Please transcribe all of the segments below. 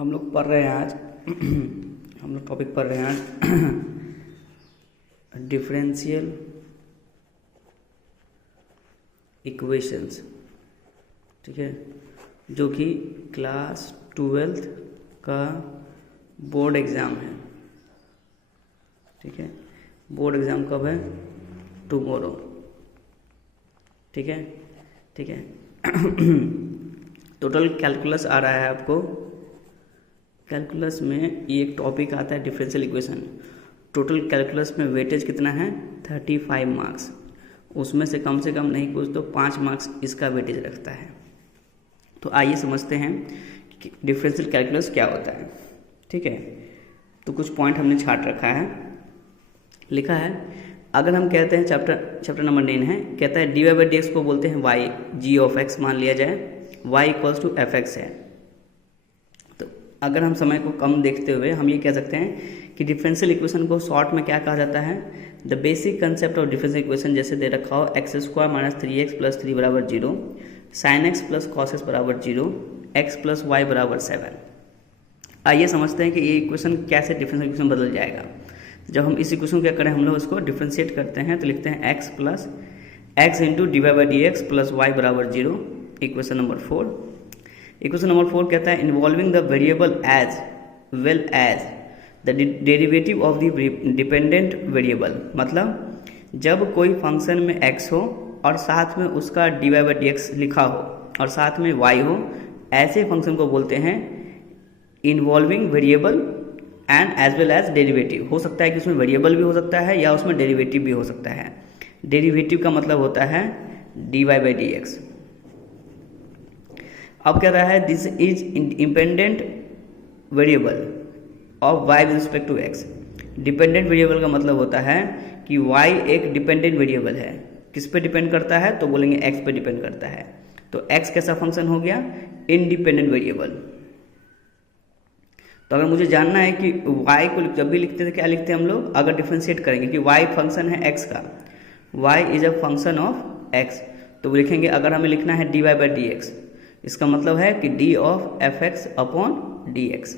हम लोग पढ़ रहे हैं आज हम लोग टॉपिक पढ़ रहे हैं आज डिफरेंशियल इक्वेशंस। ठीक है, जो कि क्लास 12th का बोर्ड एग्ज़ाम है। ठीक है, बोर्ड एग्ज़ाम कब है? टुमारो। ठीक है, ठीक है। टोटल कैलकुलस आ रहा है आपको। कैलकुलस में ये एक टॉपिक आता है डिफरेंशियल इक्वेशन। टोटल कैलकुलस में वेटेज कितना है? 35 मार्क्स। उसमें से कम नहीं कुछ तो 5 मार्क्स इसका वेटेज रखता है। तो आइए समझते हैं कि डिफरेंशियल कैलकुलस क्या होता है। ठीक है, तो कुछ पॉइंट हमने छाट रखा है, लिखा है। अगर हम कहते हैं चैप्टर नंबर 9 है, कहता है dy बाई डी एक्स को बोलते हैं y, g ऑफ x मान लिया जाए, y equals to f x है। तो अगर हम समय को कम देखते हुए हम ये कह सकते हैं कि डिफरेंशियल इक्वेशन को शॉर्ट में क्या कहा जाता है? The basic concept of differential equation. जैसे दे रखा हो x square minus 3x plus 3 बराबर 0, sine x plus cos x बराबर 0, x प्लस वाई बराबर 7। आइए समझते हैं कि ये इक्वेशन कैसे डिफरेंशियल इक्वेशन बदल जाएगा। जब हम इस इक्वेशन को क्या करें, हम लोग इसको डिफ्रेंशिएट करते हैं तो लिखते हैं x plus x into d Y by D x plus y बराबर 0, इक्वेशन नंबर 4। इक्वेशन नंबर 4 कहता है involving the variable as well as the derivative of the dependent variable. मतलब जब कोई फंक्शन में x हो और साथ में उसका d Y by D x लिखा हो और साथ में y हो, ऐसे फंक्शन को बोलते हैं involving variable and as well as derivative. हो सकता है कि उसमें वेरिएबल भी हो सकता है या उसमें डेरिवेटिव भी हो सकता है। डेरिवेटिव का मतलब होता है d Y by D x. अब कह रहा है this is independent variable of y with respect to x. Dependent variable का मतलब होता है कि वाई एक डिपेंडेंट वेरिएबल है। किस पे डिपेंड करता है? तो बोलेंगे एक्स पे डिपेंड करता है। तो एक्स कैसा फंक्शन हो गया? Independent variable. तो अगर मुझे जानना है कि y को जब भी लिखते थे क्या लिखते हैं हम लोग, अगर डिफ्रेंशिएट करेंगे कि y फंक्शन है x का, y is a function of x, तो लिखेंगे अगर हमें लिखना है dy बाई डी एक्स, इसका मतलब है कि d of f x upon d x.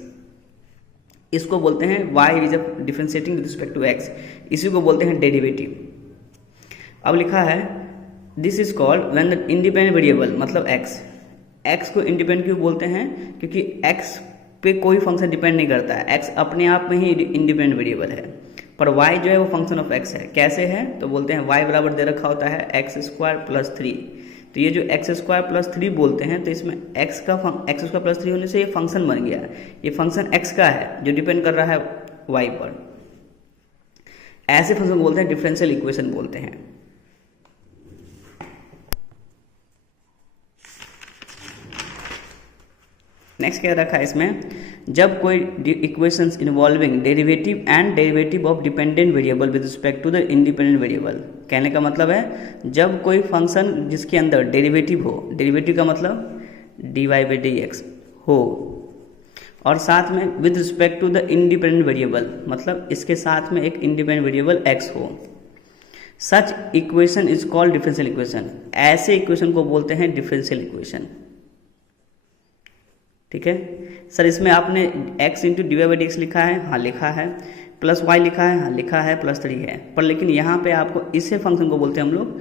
इसको बोलते हैं y is a differentiating with respect to x, इसी को बोलते हैं डेरिवेटिव। अब लिखा है this is called when the independent variable, मतलब x को इंडिपेंडेंट क्यों बोलते हैं? क्योंकि x पे कोई फंक्शन डिपेंड नहीं करता है, x अपने आप में ही इंडिपेंडेंट वेरिएबल है। पर y जो है वो फंक्शन ऑफ x है। कैसे है? तो बोलते हैं y बराबर दे रखा होता है एक्स स्क्वायर प्लस 3। तो ये जो एक्स स्क्वायर प्लस 3 बोलते हैं, तो इसमें एक्स स्क्वायर प्लस 3 होने से ये फंक्शन बन गया। ये फंक्शन x का है जो डिपेंड कर रहा है y पर। ऐसे फंक्शन को बोलते हैं डिफरेंशियल इक्वेशन बोलते हैं। नेक्स्ट क्या रखा है इसमें? जब कोई equations involving derivative and derivative of dependent variable with respect to the independent variable. कहने का मतलब है जब कोई फंक्शन जिसके अंदर डेरिवेटिव हो, डेरिवेटिव का मतलब D Y by D x हो, और साथ में with respect to the independent variable, मतलब इसके साथ में एक इंडिपेंडेंट वेरिएबल x हो, such equation is called differential equation. ऐसे इक्वेशन को बोलते हैं डिफरेंशियल इक्वेशन। ठीक है सर, इसमें आपने x into d Y by D x लिखा है, हाँ लिखा है, प्लस y लिखा है, हाँ लिखा है, प्लस 3 है, पर लेकिन यहाँ पे आपको इसे फंक्शन को बोलते हैं, हम लोग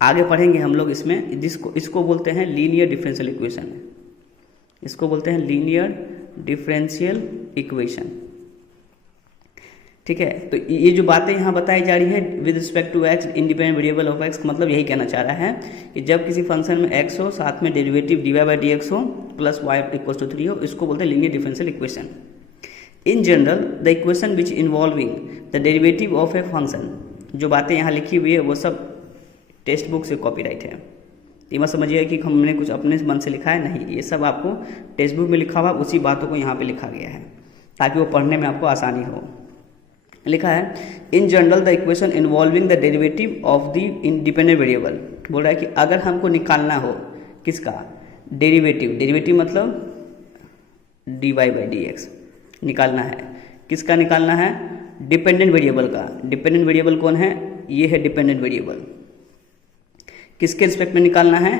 आगे पढ़ेंगे हम लोग इसमें, इसको बोलते हैं लीनियर डिफरेंशियल इक्वेशन। इसको बोलते हैं लीनियर डिफरेंशियल इक्वेशन। ठीक है, तो ये जो बातें यहाँ बताई जा रही है with respect to x independent variable of x, मतलब यही कहना चाह रहा है कि जब किसी फंक्शन में x हो, साथ में derivative d Y by D x हो, प्लस y इक्वल टू 3 हो, इसको बोलते हैं linear differential equation. In general the equation which involving the derivative of a function, जो बातें यहाँ लिखी हुई है वो सब टेक्स्ट बुक से कॉपीराइट है। ये मत समझिए कि हमने कुछ अपने मन से लिखा है, नहीं, ये सब आपको टेक्स्ट बुक में लिखा हुआ उसी बातों को यहाँ पे लिखा गया है ताकि वो पढ़ने में आपको आसानी हो। लिखा है इन general the equation involving the derivative of the independent variable. बोल रहा है कि अगर हमको निकालना हो किसका? डेरिवेटिव मतलब D Y by D x निकालना है। किसका निकालना है? डिपेंडेंट वेरिएबल का। डिपेंडेंट वेरिएबल कौन है? ये है डिपेंडेंट वेरिएबल। किसके रिस्पेक्ट में निकालना है?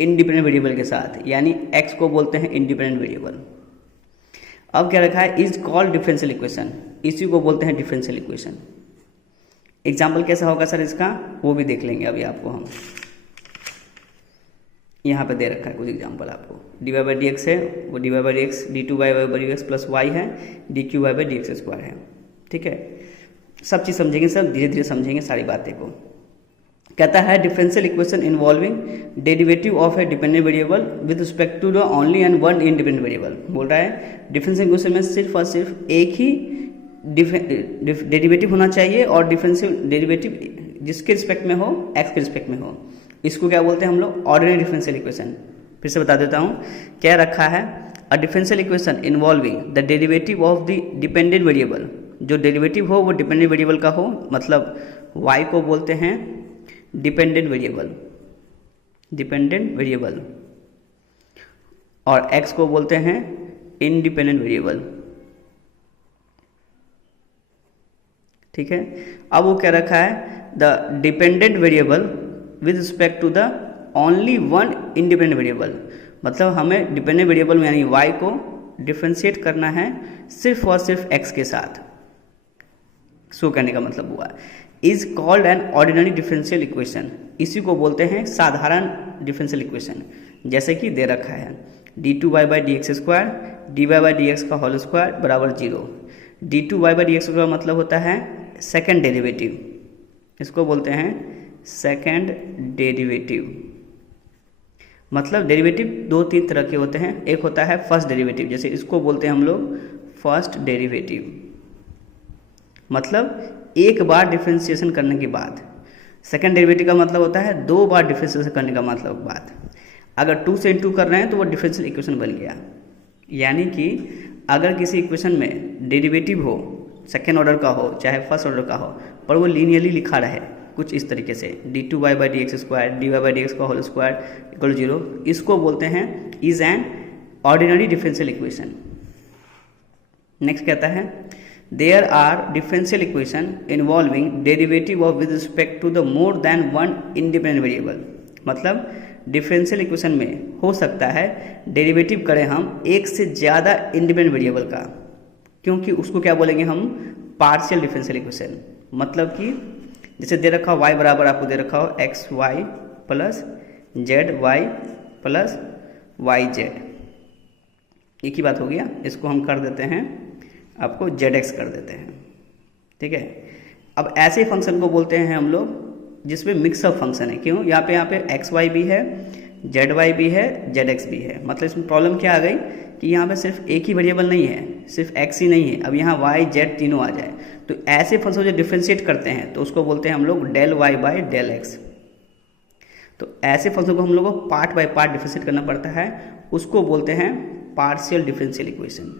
इंडिपेंडेंट वेरिएबल के साथ, यानी x को बोलते हैं इंडिपेंडेंट वेरिएबल। अब क्या रखा है, इज कॉल्ड डिफरेंशियल इक्वेशन, इसी को बोलते हैं डिफरेंशियल इक्वेशन। एग्जाम्पल कैसा होगा सर इसका, वो भी देख लेंगे अभी आपको हम। यहाँ पे दे रखा है कुछ एग्जाम्पल आपको, D Y by D X है, वो D Y by D X, D two Y by D x plus Y है, D Q Y by D x square है। ठीक है, सब चीज़ समझेंगे सर, धीरे धीरे समझेंगे सारी बातें को। कहता है differential equation involving derivative of a dependent variable with respect to the only and one independent variable. बोल रहा है डिफरेंशियल इक्वेशन में सिर्फ और सिर्फ एक ही डेरिवेटिव होना चाहिए, और डिफरेंशियल डेरिवेटिव जिसके रिस्पेक्ट में हो, एक्स के रिस्पेक्ट में हो। इसको क्या बोलते हैं हम लोग, ऑर्डिनरी डिफरेंशियल इक्वेशन। फिर से बता देता हूँ क्या रखा है, a differential equation involving the derivative of the dependent variable, जो डेरिवेटिव हो वो डिपेंडेंट वेरिएबल का हो, मतलब y को बोलते हैं डिपेंडेंट वेरिएबल, डिपेंडेंट वेरिएबल, और x को बोलते हैं इंडिपेंडेंट वेरिएबल। ठीक है, अब वो क्या रखा है, the dependent variable with respect to the only one independent variable, मतलब हमें डिपेंडेंट वेरिएबल यानी y को डिफ्रेंशिएट करना है सिर्फ और सिर्फ x के साथ। सो कहने का मतलब हुआ is called an ordinary differential equation, इसी को बोलते हैं साधारण डिफरेंशियल इक्वेशन। जैसे कि दे रखा है d two Y by D x square d Y by D x का होल स्क्वायर बराबर 0। D two Y by D x का मतलब होता है सेकेंड डेरिवेटिव, इसको बोलते हैं सेकेंड डेरिवेटिव। मतलब डेरिवेटिव दो तीन तरह के होते हैं, एक होता है फर्स्ट डेरिवेटिव, जैसे इसको बोलते हैं हम लोग फर्स्ट डेरिवेटिव, मतलब एक बार डिफरेंशिएशन करने के बाद। सेकेंड डेरिवेटिव का मतलब होता है दो बार डिफरेंशिएशन करने का मतलब बात। अगर 2 से इंटू कर रहे हैं तो वो डिफरेंशियल इक्वेशन बन गया। यानी कि अगर किसी इक्वेशन में डेरिवेटिव हो, सेकेंड ऑर्डर का हो चाहे फर्स्ट ऑर्डर का हो, पर वो लीनियरली लिखा रहे कुछ इस तरीके से, d two Y by D x square d Y by D x का होल स्क्वायर इक्वल 0, इसको बोलते हैं is an ordinary differential equation. Next कहता है there are differential equation involving derivative of with respect to the more than one independent variable, मतलब differential equation में हो सकता है डेरिवेटिव करें हम एक से ज़्यादा इंडिपेंडेंट वेरिएबल का, क्योंकि उसको क्या बोलेंगे हम, पार्शियल डिफरेंशियल इक्वेशन। मतलब कि जैसे दे रखा हो y बराबर आपको दे रखा हो x y plus z y plus y z, एक ही बात हो गया। इसको हम कर देते हैं आपको जेड एक्स कर देते हैं। ठीक है, अब ऐसे फंक्शन को बोलते हैं हम लोग जिसमें मिक्सअप फंक्शन है। क्यों, यहाँ पे एक्स वाई भी है, जेड वाई भी है, जेड एक्स भी है। मतलब इसमें प्रॉब्लम क्या आ गई कि यहाँ पे सिर्फ एक ही वेरिएबल नहीं है, सिर्फ एक्स ही नहीं है, अब यहाँ वाई जेड तीनों आ जाए। तो ऐसे फंक्शन जो डिफ्रेंशिएट करते हैं तो उसको बोलते हैं हम लोग del y by del x. तो ऐसे फंक्शन को हम लोग को पार्ट बाय पार्ट डिफ्रेंशिएट करना पड़ता है, उसको बोलते हैं पार्शियल डिफरेंशियल इक्वेशन।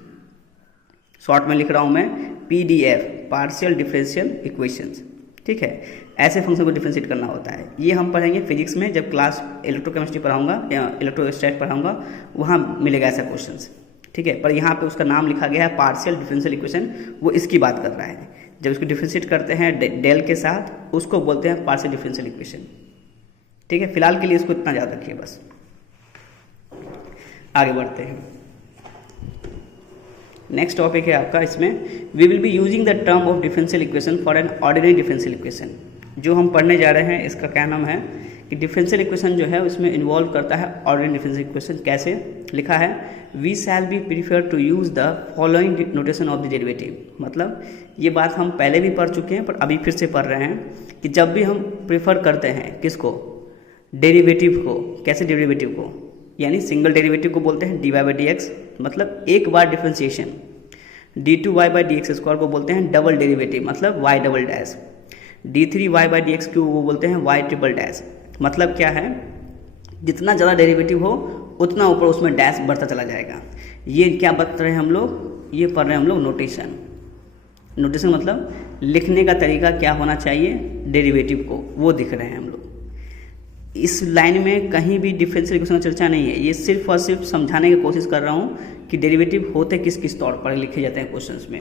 शॉर्ट में लिख रहा हूँ मैं PDF, पार्शियल डिफरेंशियल इक्वेशंस। ठीक है, ऐसे फंक्शन को डिफरेंशिएट करना होता है। ये हम पढ़ेंगे फिजिक्स में, जब क्लास इलेक्ट्रोकेमिस्ट्री पढ़ाऊंगा या इलेक्ट्रोस्टैट पढ़ाऊंगा, वहाँ मिलेगा ऐसा क्वेश्चंस। ठीक है, पर यहाँ पे उसका नाम लिखा गया है पार्शियल डिफरेंशियल इक्वेशन, वो इसकी बात कर रहा है। जब इसको डिफरेंशिएट करते हैं डेल के साथ, उसको बोलते हैं पार्शियल डिफरेंशियल इक्वेशन। ठीक है, फिलहाल के लिए इसको इतना याद रखिए बस। आगे बढ़ते हैं, नेक्स्ट टॉपिक है आपका, इसमें we will be using the term of differential equation for an ordinary differential equation. जो हम पढ़ने जा रहे हैं इसका क्या नाम है कि डिफरेंशियल इक्वेशन जो है उसमें इन्वॉल्व करता है ऑर्डिनरी डिफरेंशियल इक्वेशन। कैसे लिखा है, we shall be prefer to use the following notation of the derivative. मतलब ये बात हम पहले भी पढ़ चुके हैं पर अभी फिर से पढ़ रहे हैं कि जब भी हम प्रीफर करते हैं किसको, डेरिवेटिव को। कैसे डेरिवेटिव को, यानी सिंगल डेरिवेटिव को बोलते हैं D Y by D x, मतलब एक बार differentiation. D two Y by D x square को बोलते हैं डबल डेरिवेटिव, मतलब Y double dash. D three Y by D X cube वो बोलते हैं वाई ट्रिपल डैश। मतलब क्या है, जितना ज़्यादा डेरिवेटिव हो उतना ऊपर उसमें डैश बढ़ता चला जाएगा। ये क्या बता रहे हैं हम लोग, ये पढ़ रहे हैं हम लोग नोटेशन। नोटेशन मतलब लिखने का तरीका क्या होना चाहिए डेरिवेटिव को, वो दिख रहे हैं हम लोग। इस लाइन में कहीं भी डिफरेंशियल इक्वेशन की चर्चा नहीं है, ये सिर्फ और सिर्फ समझाने की कोशिश कर रहा हूँ कि डेरिवेटिव होते किस किस तौर पर लिखे जाते हैं क्वेश्चंस में।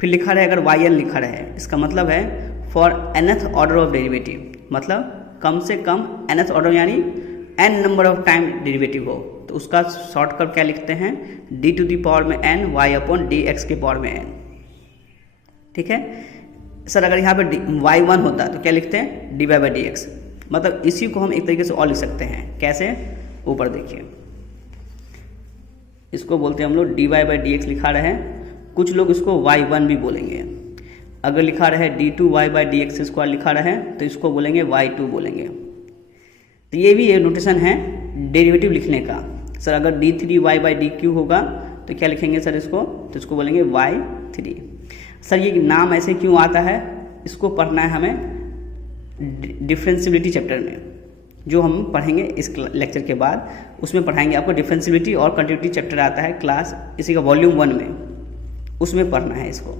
फिर लिखा रहे अगर YN लिखा रहे, इसका मतलब है for nth order of derivative, मतलब कम से कम nth ऑर्डर यानी n number of time derivative हो तो उसका शॉर्टकट क्या लिखते हैं, डी टू दी पावर में n y upon d x के पावर में एन। ठीक है सर, अगर यहाँ पे वाई 1 होता तो क्या लिखते हैं, D Y by D x. मतलब इसी को हम एक तरीके से और लिख सकते हैं, कैसे, ऊपर देखिए, इसको बोलते हैं हम लोग d Y by D x लिखा रहे हैं, कुछ लोग इसको वाई 1 भी बोलेंगे। अगर लिखा रहे d two Y by D x square लिखा रहे तो इसको बोलेंगे वाई 2 बोलेंगे। तो ये भी एक नोटेशन है डेरिवेटिव लिखने का। सर अगर d three Y by d cube होगा तो क्या लिखेंगे सर इसको, तो इसको बोलेंगे वाई 3। सर ये नाम ऐसे क्यों आता है, इसको पढ़ना है हमें डिफरेंशियबिलिटी चैप्टर में, जो हम पढ़ेंगे इस लेक्चर के बाद, उसमें पढ़ाएंगे आपको डिफरेंशियबिलिटी और कंटिन्यूटी चैप्टर आता है क्लास इसी का वॉल्यूम 1 में, उसमें पढ़ना है इसको।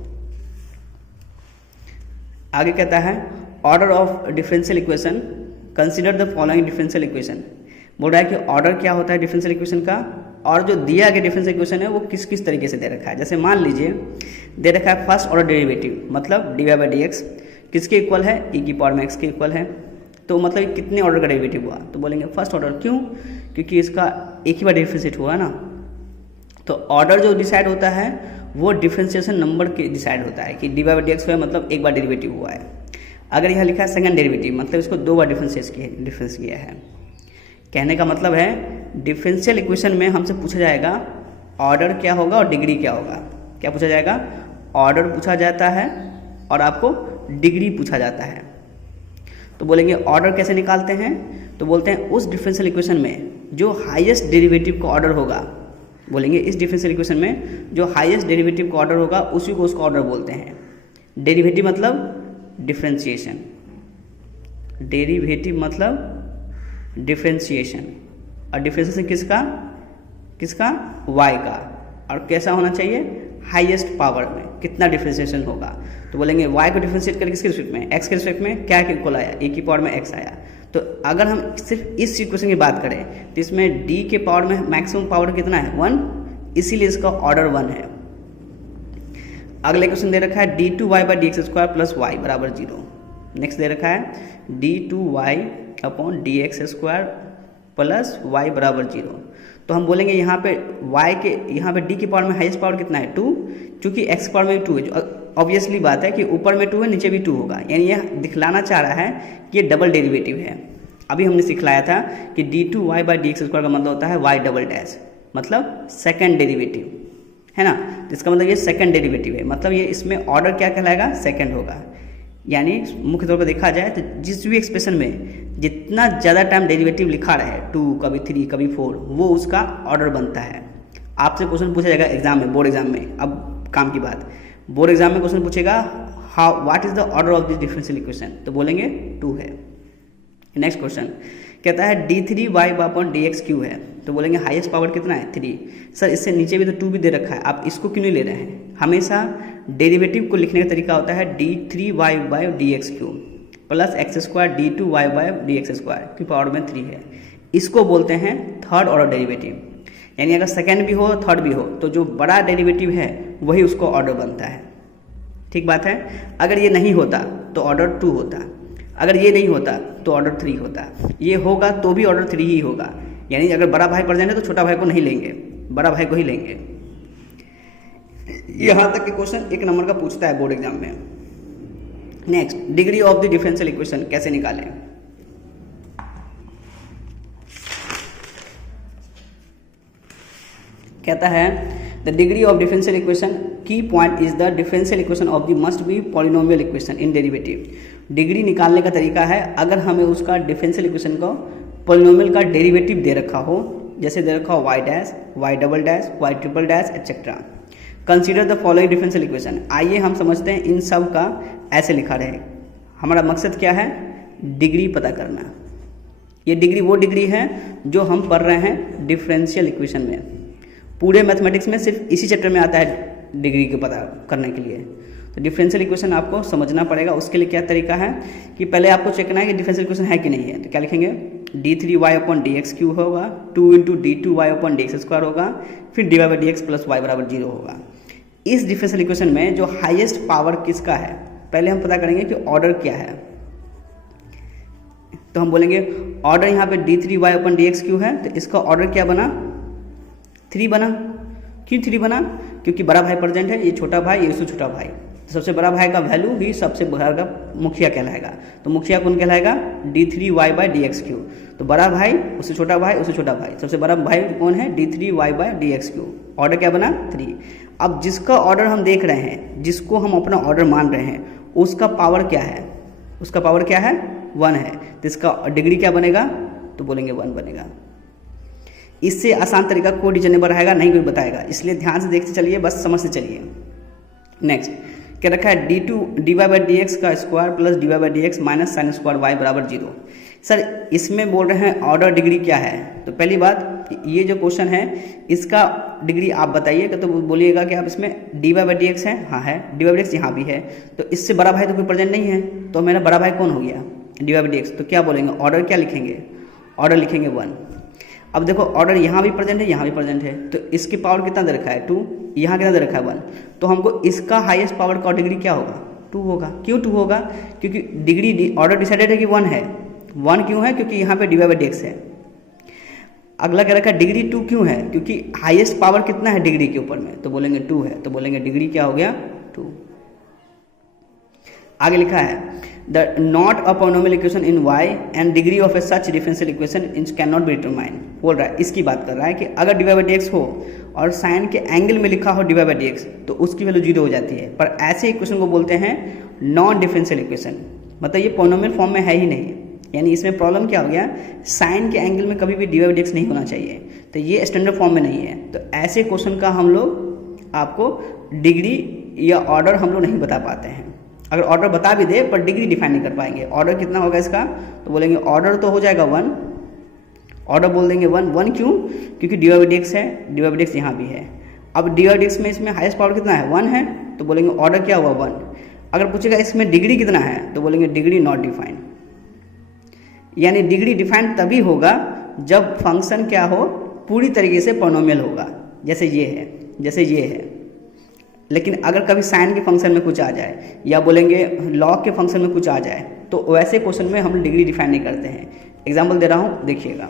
आगे कहता है order of differential equation, consider the following differential equation. बोल रहा है कि ऑर्डर क्या होता है डिफरेंशियल इक्वेशन का, और जो दिया गया डिफरेंशियल इक्वेशन है वो किस किस तरीके से दे रखा है। जैसे मान लीजिए दे रखा है फर्स्ट ऑर्डर डेरिवेटिव, मतलब D Y by D x किसके इक्वल है, ई की पावर में एक्स के इक्वल है। तो मतलब कितने ऑर्डर का डेरिवेटिव हुआ, तो बोलेंगे फर्स्ट ऑर्डर। क्यों, क्योंकि इसका एक ही बार डिफरेंशिएट हुआ ना। तो ऑर्डर जो डिसाइड होता है वो डिफरेंशिएशन नंबर के डिसाइड होता है कि d Y by D x हुआ मतलब एक बार डेरिवेटिव हुआ है। अगर यहाँ लिखा है सेकंड डेरिवेटिव मतलब इसको 2 बार डिफरेंस किया है। कहने का मतलब है डिफरेंशियल इक्वेशन में हमसे पूछा जाएगा ऑर्डर क्या होगा और डिग्री क्या होगा। क्या पूछा जाएगा, ऑर्डर पूछा जाता है और आपको डिग्री पूछा जाता है। तो बोलेंगे ऑर्डर कैसे निकालते हैं, तो बोलते हैं उस डिफरेंशियल इक्वेशन में जो हाईएस्ट डेरिवेटिव का ऑर्डर होगा, बोलेंगे इस डिफरेंशियल इक्वेशन में जो हाईएस्ट डेरिवेटिव का ऑर्डर होगा उसी को उसका ऑर्डर बोलते हैं। डेरिवेटिव मतलब डिफरेंशिएशन, डेरिवेटिव मतलब डिफरेंशिएशन, और डिफरेंशिएशन किसका, किसका, y का, और कैसा होना चाहिए, हाईएस्ट पावर में कितना डिफरेंशिएशन होगा। तो बोलेंगे y को डिफरेंशिएट करें किसके रिस्पेक्ट में, x के रिस्पेक्ट में, क्या के इक्वल आया, e की पावर में x आया। तो अगर हम सिर्फ इस इक्वेशन की बात करें तो इसमें d के पावर में मैक्सिमम पावर कितना है, 1, इसीलिए इसका ऑर्डर 1 है। अगले क्वेश्चन दे रखा है d two Y by D x square plus y बराबर 0। नेक्स्ट दे रखा है d two y upon d x square plus y बराबर 0। तो हम बोलेंगे यहाँ पे y के, यहाँ पे d की पावर में हाईएस्ट पावर कितना है, 2, क्योंकि x पावर में 2 है। जो ऑब्वियसली बात है कि ऊपर में 2 है नीचे भी 2 होगा, यानी यह दिखलाना चाह रहा है कि ये डबल डेरिवेटिव है। अभी हमने सिखलाया था कि d two Y by D x square का मतलब होता है y डबल डैश, मतलब सेकेंड डेरिवेटिव है ना। तो इसका मतलब ये सेकंड डेरिवेटिव है, मतलब ये इसमें ऑर्डर क्या कहलाएगा, सेकंड होगा। यानी मुख्य तौर पर देखा जाए तो जिस भी एक्सप्रेशन में जितना ज़्यादा टाइम डेरिवेटिव लिखा रहे, 2 कभी 3 कभी 4, वो उसका ऑर्डर बनता है। आपसे क्वेश्चन पूछा जाएगा एग्जाम में, बोर्ड एग्जाम में, अब काम की बात, बोर्ड एग्जाम में क्वेश्चन पूछेगा how what is the order of this differential equation, तो बोलेंगे 2 है। नेक्स्ट क्वेश्चन कहता है d three y upon d x cube है, तो बोलेंगे हाईएस्ट पावर कितना है, 3। सर इससे नीचे भी तो 2 भी दे रखा है, आप इसको क्यों नहीं ले रहे हैं। हमेशा डेरिवेटिव को लिखने का तरीका होता है d three Y by D x cube plus x square d two Y by D x square की पावर में 3 है। इसको बोलते हैं थर्ड ऑर्डर डेरिवेटिव। यानी अगर सेकेंड भी हो थर्ड भी हो तो जो बड़ा डेरिवेटिव है वही उसको ऑर्डर बनता है। ठीक बात है। अगर ये नहीं होता तो ऑर्डर 2 होता, अगर ये नहीं होता तो ऑर्डर 3 होता, ये होगा तो भी ऑर्डर 3 ही होगा। यानी अगर बड़ा भाई प्रेजेंट है तो छोटा भाई को नहीं लेंगे, बड़ा भाई को ही लेंगे। यहाँ तक के क्वेश्चन 1 नंबर का पूछता है बोर्ड एग्जाम में। Next, degree of the differential equation कैसे निकालें। कहता है the degree of differential equation की point is the differential equation of the must be polynomial equation in derivative. Degree निकालने का तरीका है अगर हमें उसका डिफरेंशियल इक्वेशन को पॉलिनोमियल का डेरिवेटिव दे रखा हो, जैसे दे रखा हो y dash, y double dash, y triple dash etcetera. Consider the following differential equation. आइए हम समझते हैं इन सब का ऐसे लिखा रहे। हमारा मकसद क्या है, डिग्री पता करना। ये डिग्री वो डिग्री है जो हम पढ़ रहे हैं डिफरेंशियल इक्वेशन में। पूरे मैथमेटिक्स में सिर्फ इसी चैप्टर में आता है डिग्री को पता करने के लिए। तो डिफरेंशियल इक्वेशन आपको समझना पड़ेगा। उसके लिए क्या तरीका है कि पहले आपको चेक करना है कि डिफरेंशियल इक्वेशन है कि नहीं है। तो क्या लिखेंगे, d three y upon d x cube होगा, 2 into d two y upon d x square होगा, फिर d Y by D x plus y बराबर 0 होगा। इस डिफरेंशियल इक्वेशन में जो हाईएस्ट पावर किसका है, पहले हम पता करेंगे कि ऑर्डर क्या है। तो हम बोलेंगे ऑर्डर यहाँ पे d three y upon d x cube है, तो इसका ऑर्डर क्या बना, 3 बना। क्यों 3 बना? क्योंकि बड़ा भाई प्रेजेंट है, ये छोटा भाई, ये उससे छोटा भाई। तो सबसे बड़ा भाई का वैल्यू ही सबसे बड़ा का मुखिया कहलाएगा। तो मुखिया कौन कहलाएगा? d3y/dx3। तो बड़ा भाई उससे छोटा भाई, उससे छोटा भाई, सबसे बड़ा भाई कौन है? d3y/dx3। ऑर्डर क्या बना? 3। अब जिसका ऑर्डर हम देख रहे हैं, जिसको हम अपना ऑर्डर मान रहे हैं, उसका पावर क्या है? उसका पावर क्या है? 1 है। तो इसका डिग्री क्या बनेगा? तो बोलेंगे 1 बनेगा। इससे आसान तरीका कोई टीचर ने बताएगा नहीं, कोई बताएगा, इसलिए ध्यान से देखते चलिए, बस समझते चलिए। नेक्स्ट क्या रखा है? dy/dx का square plus dy/dx minus sine square y बराबर 0। सर इसमें बोल रहे हैं ऑर्डर डिग्री क्या है? तो पहली बात, ये जो क्वेश्चन है इसका डिग्री आप बताइएगा। तो बोलिएगा कि आप इसमें dy/dx है, हाँ है, dy/dx यहाँ भी है, तो इससे बड़ा भाई तो कोई प्रेजेंट नहीं है, तो मेरा बड़ा भाई कौन हो गया? dy/dx। तो क्या बोलेंगे? ऑर्डर क्या लिखेंगे? ऑर्डर लिखेंगे 1। अब देखो ऑर्डर यहाँ भी प्रेजेंट है, यहाँ भी प्रेजेंट है, तो इसकी पावर कितना दे रखा है? 2। यहाँ कितना दे रखा है? 1। तो हमको इसका हाईएस्ट पावर का डिग्री क्या होगा? 2 होगा। क्यों 2 होगा? क्योंकि डिग्री ऑर्डर डिसाइडेड है कि 1 है। 1 क्यों है? क्योंकि यहाँ पे dy/dx है। अगला क्या रखा है? डिग्री 2 क्यों है? क्योंकि हाईएस्ट पावर कितना है डिग्री के ऊपर में? तो बोलेंगे 2 है, तो बोलेंगे डिग्री क्या हो गया? 2। आगे लिखा है the not a polynomial equation in y and degree of A such differential equation is can not be determined. बोल रहा है, इसकी बात कर रहा है कि अगर dy/dx हो और साइन के एंगल में लिखा हो dy/dx तो उसकी वैल्यू 0 हो जाती है। पर ऐसे इक्वेशन को बोलते हैं नॉन डिफरेंशियल इक्वेशन, मतलब ये पॉलिनोमियल फॉर्म में है ही नहीं। यानी इसमें प्रॉब्लम क्या हो गया? साइन के एंगल में कभी भी dy/dx नहीं होना चाहिए, तो ये स्टैंडर्ड फॉर्म में नहीं है। तो ऐसे क्वेश्चन का हम लोग आपको डिग्री या ऑर्डर हम लोग नहीं बता पाते हैं। अगर ऑर्डर बता भी दे पर डिग्री डिफाइन नहीं कर पाएंगे। ऑर्डर कितना होगा इसका? तो बोलेंगे ऑर्डर तो हो जाएगा 1। ऑर्डर बोल देंगे 1 क्यों? क्योंकि dy/dx है, dy/dx यहाँ भी है। अब dy/dx में इसमें हाईएस्ट पावर कितना है? 1 है, तो बोलेंगे ऑर्डर क्या हुआ? 1। अगर पूछेगा इसमें डिग्री कितना है, तो बोलेंगे डिग्री नॉट डिफाइंड। यानी डिग्री डिफाइंड तभी होगा जब फंक्शन क्या हो? पूरी तरीके से पॉलिनोमियल होगा, जैसे ये है, जैसे ये है। लेकिन अगर कभी साइन के फंक्शन में कुछ आ जाए या बोलेंगे लॉग के फंक्शन में कुछ आ जाए, तो वैसे क्वेश्चन में हम डिग्री डिफाइन नहीं करते हैं। एग्जाम्पल दे रहा हूँ, देखिएगा।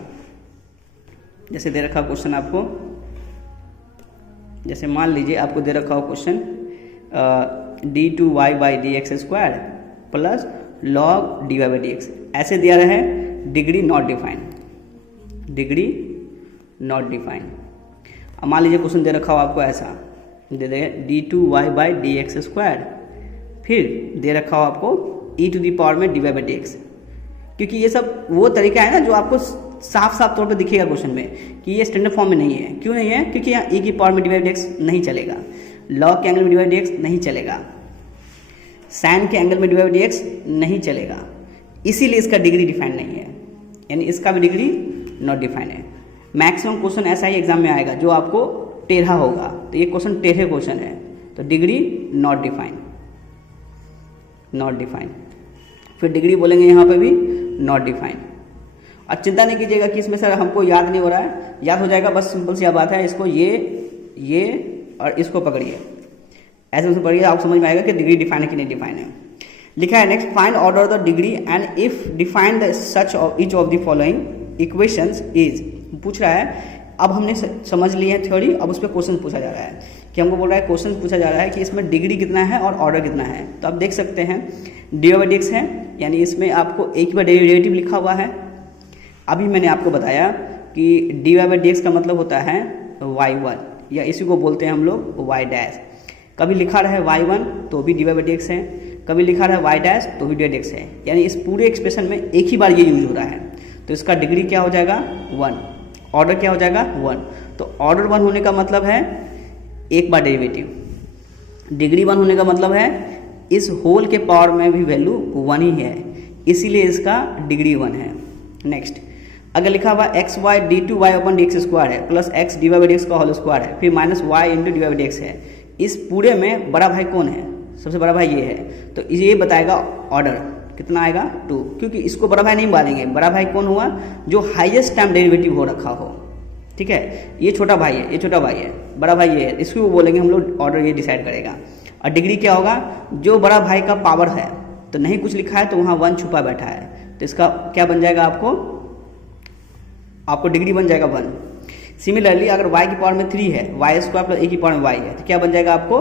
जैसे दे रखा क्वेश्चन आपको, जैसे मान लीजिए आपको दे रखा हो question d2y/dx² plus log dy/dx, ऐसे दिया रहा है, degree not defined, degree not defined. अब मान लीजिए क्वेश्चन दे रखा हो आपको ऐसा, दे दे d2y/dx², फिर दे रखा हो आपको e⁻ में dy/dx। क्योंकि ये सब वो तरीका है ना जो आपको साफ साफ तौर पे दिखेगा क्वेश्चन में कि ये स्टैंडर्ड फॉर्म में नहीं है। क्यों नहीं है? क्योंकि यहाँ e⁻ में dy/dx नहीं चलेगा, लॉग के एंगल में dy/dx नहीं चलेगा, साइन के एंगल में dy/dx नहीं चलेगा, इसीलिए इसका डिग्री डिफाइंड नहीं है। यानी इसका भी डिग्री नॉट डिफाइंड है। मैक्सिमम क्वेश्चन ऐसा ही एग्जाम में आएगा जो आपको टेढ़ा होगा, तो ये क्वेश्चन टेढ़े क्वेश्चन है, तो degree not defined, not defined. फिर डिग्री बोलेंगे यहाँ पे भी नॉट डिफाइंड। और चिंता नहीं कीजिएगा कि इसमें सर हमको याद नहीं हो रहा है, याद हो जाएगा, बस सिंपल सी बात है। इसको ये और इसको पकड़िए, ऐसे उसको पकड़िए, आप समझ में आएगा कि डिग्री डिफाइन है कि नहीं डिफाइन है। लिखा है next, find order the degree and if defined such each of the following equations is. पूछ रहा है, अब हमने समझ लिए हैं थ्योरी, अब उस पर क्वेश्चन पूछा जा रहा है कि हमको बोल रहा है, क्वेश्चन पूछा जा रहा है कि इसमें डिग्री कितना है और ऑर्डर कितना है। तो आप देख सकते हैं dy/dx है, यानी इसमें आपको एक बार डेरिवेटिव लिखा हुआ है। अभी मैंने आपको बताया कि dy/dx का मतलब होता है y1, या इसी को बोलते हैं हम लोग y'। कभी लिखा रहा है y1 तो भी dy/dx है, कभी लिखा रहा है y' तो भी dy/dx है। यानी इस पूरे एक्सप्रेशन में एक ही बार ये यूज हो रहा है, तो इसका डिग्री क्या हो जाएगा? 1। ऑर्डर क्या हो जाएगा? 1। तो ऑर्डर 1 होने का मतलब है एक बार डेरिवेटिव, डिग्री 1 होने का मतलब है इस होल के पावर में भी वैल्यू 1 ही है, इसीलिए इसका डिग्री 1 है। नेक्स्ट, अगर लिखा हुआ xy d2y/dx² है प्लस x dy/dx का होल स्क्वायर है, फिर माइनस y इंटू dy/dx है, इस पूरे में बड़ा भाई कौन है? सबसे बड़ा भाई ये है, तो ये बताएगा ऑर्डर कितना आएगा? 2। क्योंकि इसको बड़ा भाई नहीं मानेंगे, बड़ा भाई कौन हुआ? जो हाईएस्ट टाइम डेरिवेटिव हो रखा हो, ठीक है। ये छोटा भाई है, ये छोटा भाई है, बड़ा भाई ये है, इसको बोलेंगे हम लोग ऑर्डर, ये डिसाइड करेगा। और डिग्री क्या होगा? जो बड़ा भाई का पावर है, तो नहीं कुछ लिखा है तो वहाँ 1 छुपा बैठा है, तो इसका क्या बन जाएगा? आपको डिग्री बन जाएगा 1। सिमिलरली अगर y की पावर में 3 है, वाई स्क्वायर प्लस ए की पावर में y है, तो क्या बन जाएगा आपको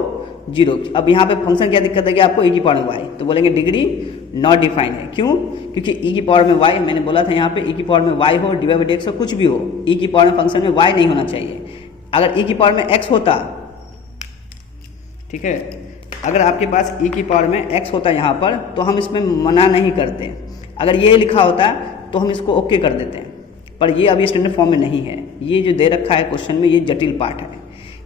0। अब यहाँ पे फंक्शन क्या दिक्कत देगी आपको, e की पावर में y, तो बोलेंगे डिग्री नॉट डिफाइंड है। क्यों? क्योंकि e की पावर में y, मैंने बोला था यहाँ पे e की पावर में y हो, डिवाइड बाई x हो, कुछ भी हो, e की पावर में फंक्शन में y नहीं होना चाहिए। अगर e की पावर में x होता, ठीक है, अगर आपके पास e की पावर में x होता यहाँ पर, तो हम इसमें मना नहीं करते। अगर ये लिखा होता तो हम इसको ओके कर देते हैं, पर ये अभी स्टैंडर्ड फॉर्म में नहीं है। ये जो दे रखा है क्वेश्चन में, ये जटिल पार्ट है,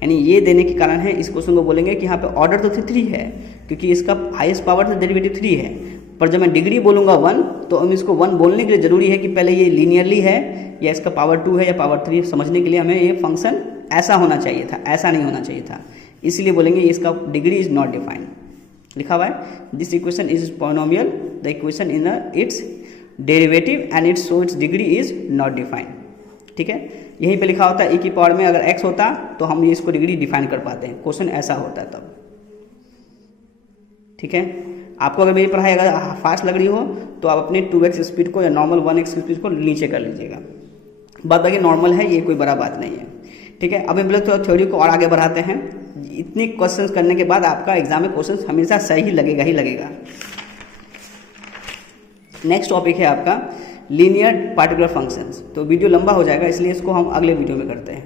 यानी ये देने के कारण है इस क्वेश्चन को बोलेंगे कि यहाँ पे ऑर्डर तो 3 है, क्योंकि इसका हाईएस्ट पावर तो डेरिवेटिव 3 है, पर जब मैं डिग्री बोलूँगा 1, तो हम इसको 1 बोलने के लिए ज़रूरी है कि पहले ये लीनियरली है या इसका पावर 2 है या पावर 3, समझने के लिए हमें ये फंक्शन ऐसा होना चाहिए था, ऐसा नहीं होना चाहिए था। इसलिए बोलेंगे इसका डिग्री इज नॉट डिफाइंड। लिखा हुआ है this equation is polynomial, the equation in its derivative and it's so it's degree is not defined. ठीक है, यहीं पे लिखा होता है e की पावर में अगर x होता तो हम इसको डिग्री डिफाइन कर पाते हैं, क्वेश्चन ऐसा होता है तब। ठीक है, आपको अगर मेरी पढ़ाई अगर फास्ट लग रही हो तो आप अपने 2x स्पीड को या नॉर्मल 1x स्पीड को नीचे कर लीजिएगा, बात बाकी नॉर्मल है, ये कोई बड़ा बात नहीं है। ठीक है, अब हम लोग थोड़ा थ्योरी को और आगे बढ़ाते हैं। इतने क्वेश्चंस करने के बाद आपका एग्जाम में क्वेश्चंस हमेशा सही लगेगा ही लगेगा। नेक्स्ट टॉपिक है आपका लीनियर पार्टिकुलर फंक्शंस। तो वीडियो लंबा हो जाएगा, इसलिए इसको हम अगले वीडियो में करते हैं।